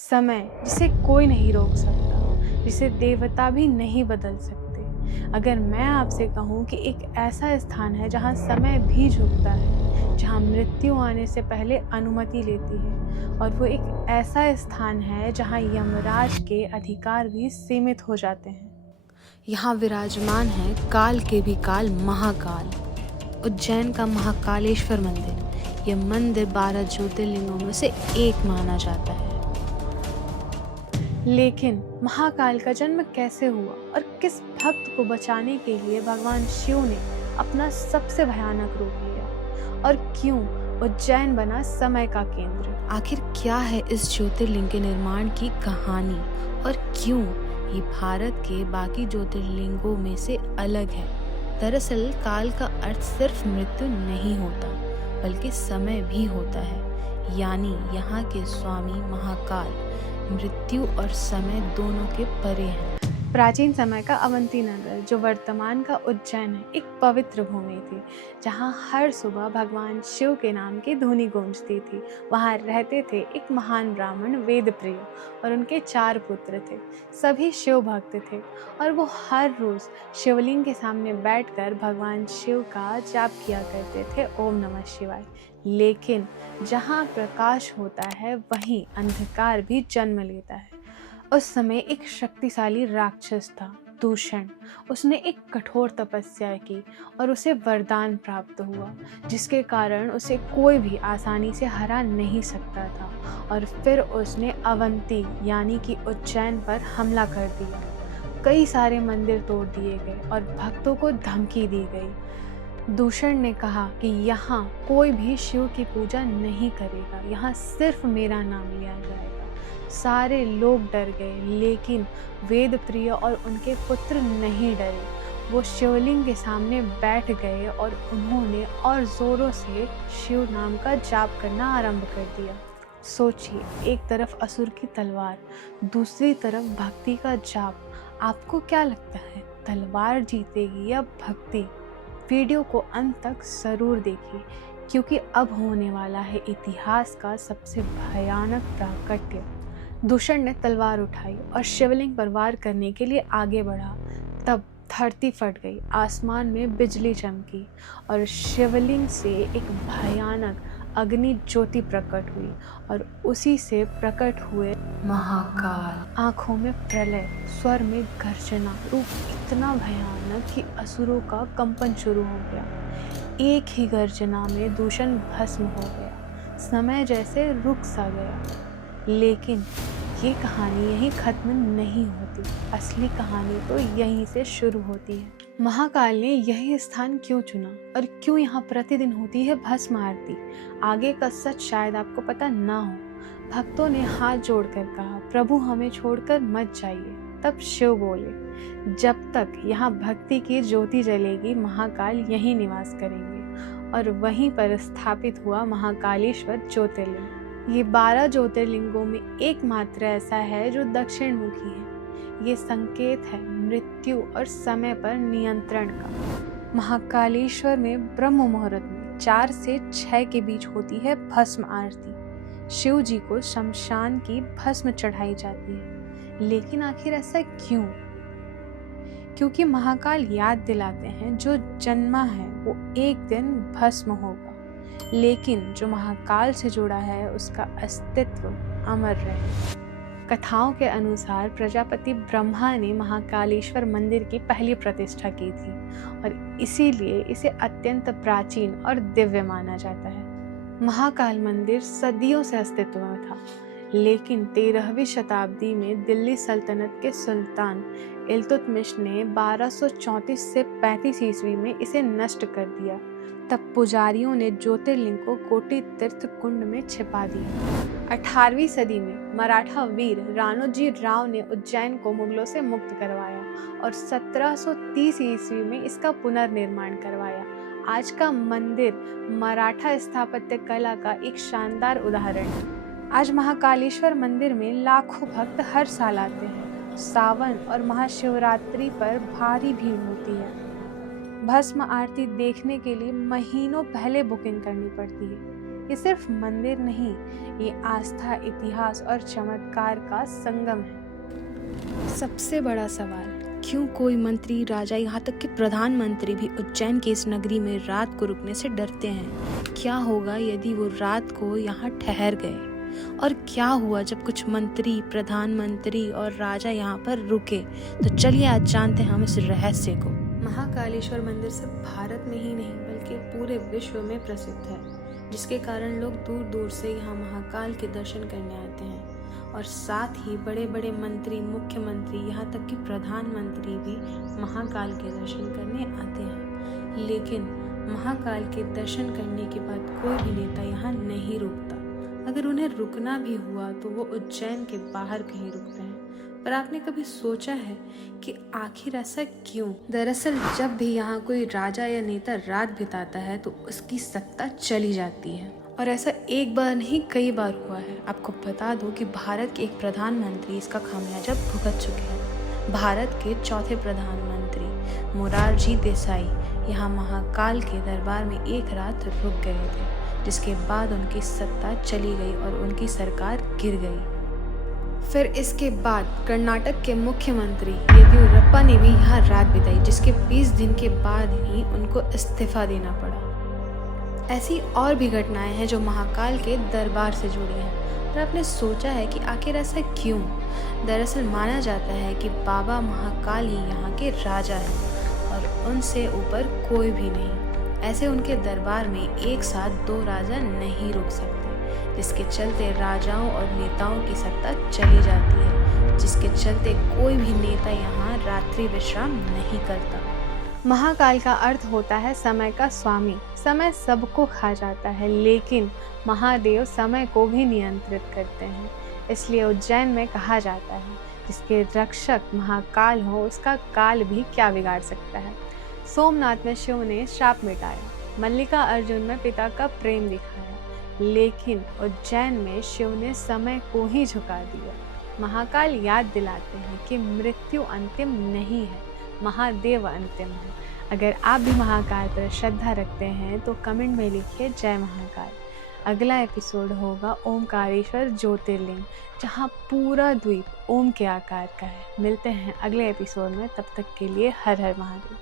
समय जिसे कोई नहीं रोक सकता, जिसे देवता भी नहीं बदल सकते। अगर मैं आपसे कहूँ कि एक ऐसा स्थान है जहाँ समय भी झुकता है, जहाँ मृत्यु आने से पहले अनुमति लेती है, और वो एक ऐसा स्थान है जहाँ यमराज के अधिकार भी सीमित हो जाते हैं। यहाँ विराजमान है काल के भी काल महाकाल, उज्जैन का महाकालेश्वर मंदिर। यह मंदिर 12 ज्योतिर्लिंगों में से एक माना जाता है। लेकिन महाकाल का जन्म कैसे हुआ और किस भक्त को बचाने के लिए भगवान शिव ने अपना सबसे भयानक रूप लिया, और क्यों उज्जैन बना समय का केंद्र? आखिर क्या है इस ज्योतिर्लिंग के निर्माण की कहानी, और क्यों ये भारत के बाकी ज्योतिर्लिंगों में से अलग है? दरअसल काल का अर्थ सिर्फ मृत्यु नहीं होता, बल्कि समय भी होता है। यानी यहाँ के स्वामी महाकाल मृत्यु और समय दोनों के परे हैं। प्राचीन समय का अवंती नगर, जो वर्तमान का उज्जैन है, एक पवित्र भूमि थी जहाँ हर सुबह भगवान शिव के नाम की धुनी गूंजती थी। वहाँ रहते थे एक महान ब्राह्मण वेदप्रिय, और उनके 4 पुत्र थे। सभी शिव भक्त थे और वो हर रोज शिवलिंग के सामने बैठकर भगवान शिव का जाप किया करते थे, ओम नमः शिवाय। लेकिन जहाँ प्रकाश होता है वहीं अंधकार भी जन्म लेता है। उस समय एक शक्तिशाली राक्षस था, दूषण। उसने एक कठोर तपस्या की और उसे वरदान प्राप्त हुआ, जिसके कारण उसे कोई भी आसानी से हरा नहीं सकता था। और फिर उसने अवंती यानी कि उज्जैन पर हमला कर दिया। कई सारे मंदिर तोड़ दिए गए और भक्तों को धमकी दी गई। दूषण ने कहा कि यहाँ कोई भी शिव की पूजा नहीं करेगा, यहाँ सिर्फ मेरा नाम लिया जाएगा। सारे लोग डर गए, लेकिन वेदप्रिय और उनके पुत्र नहीं डरे। वो शिवलिंग के सामने बैठ गए और उन्होंने और जोरों से शिव नाम का जाप करना आरंभ कर दिया। सोचिए, एक तरफ असुर की तलवार, दूसरी तरफ भक्ति का जाप। आपको क्या लगता है, तलवार जीतेगी या भक्ति? वीडियो को अंत तक जरूर देखिए, क्योंकि अब होने वाला है इतिहास का सबसे भयानक प्राकट्य। दूषण ने तलवार उठाई और शिवलिंग पर वार करने के लिए आगे बढ़ा। तब धरती फट गई, आसमान में बिजली चमकी और शिवलिंग से एक भयानक अग्नि ज्योति प्रकट हुई, और उसी से प्रकट हुए महाकाल। आंखों में प्रलय, स्वर में गर्जना, रूप इतना भयानक कि असुरों का कंपन शुरू हो गया। एक ही गर्जना में दूषण भस्म हो गया, समय जैसे रुक सा गया। लेकिन ये कहानी यहीं खत्म नहीं होती। असली कहानी तो यहीं से शुरू होती है। महाकाल ने यही स्थान क्यों चुना और क्यों यहाँ प्रतिदिन होती है भस्म आरती? आगे का सच शायद आपको पता ना हो। भक्तों ने हाथ जोड़कर कहा, प्रभु हमें छोड़कर मत जाइए। तब शिव बोले, जब तक यहाँ भक्ति की ज्योति जलेगी महाकाल यहीं निवास करेंगे। और वहीं पर स्थापित हुआ महाकालेश्वर ज्योतिर्लिंग। ये 12 ज्योतिर्लिंगों में एकमात्र ऐसा है जो दक्षिण मुखी है। ये संकेत है मृत्यु और समय पर नियंत्रण का। महाकालेश्वर में ब्रह्म मुहूर्त में 4 से 6 के बीच होती है भस्म आरती। शिव जी को शमशान की भस्म चढ़ाई जाती है। लेकिन आखिर ऐसा क्यों? क्योंकि महाकाल याद दिलाते हैं, जो जन्मा है वो एक दिन भस्म होगा, लेकिन जो महाकाल से जुड़ा है उसका अस्तित्व अमर रहे। कथाओं के अनुसार प्रजापति ब्रह्मा ने महाकालेश्वर मंदिर की पहली प्रतिष्ठा की थी, और इसीलिए इसे अत्यंत प्राचीन और दिव्य माना जाता है। महाकाल मंदिर सदियों से अस्तित्व में था, लेकिन 13वीं शताब्दी में दिल्ली सल्तनत के सुल्तान इल्तुतमिश ने 1234 से 35 ईस्वी में इसे नष्ट कर दिया। तब पुजारियों ने ज्योतिर्लिंग को कोटि तीर्थ कुंड में छिपा दिया। 18वीं सदी में मराठा वीर राणोजी राव ने उज्जैन को मुगलों से मुक्त करवाया और 1730 ईस्वी में इसका पुनर्निर्माण करवाया। आज का मंदिर मराठा स्थापत्य कला का एक शानदार उदाहरण है। आज महाकालेश्वर मंदिर में लाखों भक्त हर साल आते हैं। सावन और महाशिवरात्रि पर भारी भीड़ होती है। भस्म आरती देखने के लिए महीनों पहले बुकिंग करनी पड़ती है। ये सिर्फ मंदिर नहीं, ये आस्था, इतिहास और चमत्कार का संगम है। सबसे बड़ा सवाल, क्यों कोई मंत्री, राजा, यहाँ तक कि प्रधानमंत्री भी उज्जैन की इस नगरी में रात को रुकने से डरते हैं? क्या होगा यदि वो रात को यहाँ ठहर गए? और क्या हुआ जब कुछ मंत्री, प्रधानमंत्री और राजा यहाँ पर रुके? तो चलिए आज जानते हैं हम इस रहस्य को। महाकालेश्वर मंदिर सिर्फ भारत में ही नहीं बल्कि पूरे विश्व में प्रसिद्ध है, जिसके कारण लोग दूर दूर से यहाँ महाकाल के दर्शन करने आते हैं। और साथ ही बड़े बड़े मंत्री, मुख्यमंत्री, यहाँ तक कि प्रधानमंत्री भी महाकाल के दर्शन करने आते हैं। लेकिन महाकाल के दर्शन करने के बाद कोई भी नेता यहाँ नहीं रुकता। अगर उन्हें रुकना भी हुआ तो वो उज्जैन के बाहर कहीं रुकते हैं। पर आपने कभी सोचा है कि आखिर ऐसा क्यों? दरअसल जब भी यहाँ कोई राजा या नेता रात बिताता है तो उसकी सत्ता चली जाती है, और ऐसा एक बार नहीं कई बार हुआ है। आपको बता दो कि भारत के एक प्रधानमंत्री इसका खामियाजा भुगत चुके हैं। भारत के चौथे प्रधानमंत्री मोरारजी देसाई यहाँ महाकाल के दरबार में एक रात रुक गए थे, जिसके बाद उनकी सत्ता चली गई और उनकी सरकार गिर गई। फिर इसके बाद कर्नाटक के मुख्यमंत्री येदियुरप्पा ने भी यहाँ रात बिताई, जिसके 20 दिन के बाद ही उनको इस्तीफा देना पड़ा। ऐसी और भी घटनाएं हैं जो महाकाल के दरबार से जुड़ी हैं। और आपने सोचा है कि आखिर ऐसा क्यों? दरअसल माना जाता है कि बाबा महाकाल ही यहाँ के राजा हैं और उनसे ऊपर कोई भी नहीं। ऐसे उनके दरबार में एक साथ 2 राजा नहीं रुक सकते, जिसके चलते राजाओं और नेताओं की सत्ता चली जाती है, जिसके चलते कोई भी नेता यहाँ रात्रि विश्राम नहीं करता। महाकाल का अर्थ होता है समय का स्वामी। समय सबको खा जाता है, लेकिन महादेव समय को भी नियंत्रित करते हैं। इसलिए उज्जैन में कहा जाता है, जिसके रक्षक महाकाल हो उसका काल भी क्या बिगाड़ सकता है। सोमनाथ में शिव ने श्राप मिटाया, मल्लिका अर्जुन में पिता का प्रेम दिखाया, लेकिन उज्जैन में शिव ने समय को ही झुका दिया। महाकाल याद दिलाते हैं कि मृत्यु अंतिम नहीं है, महादेव अंतिम है। अगर आप भी महाकाल पर श्रद्धा रखते हैं तो कमेंट में लिखिए जय महाकाल। अगला एपिसोड होगा ओमकारेश्वर ज्योतिर्लिंग, जहां पूरा द्वीप ओम के आकार का है। मिलते हैं अगले एपिसोड में, तब तक के लिए हर हर महादेव।